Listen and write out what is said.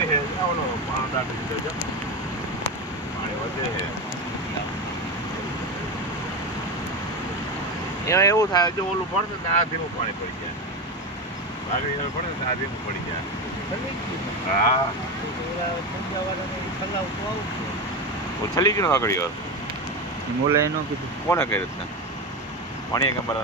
વધે છે ઓલો પાણી દાટ દીધો છે પાણી વધે છે એમાં એવું થાય જો ઓલું પડે ને આ ધીમું પાણી પડી જાય વાગડી પડે ને આ ધીમું પડી જાય હા છલી ગયો વાગડી મોલે એનો કીધું કોને કર્યું છે પાણી ખબર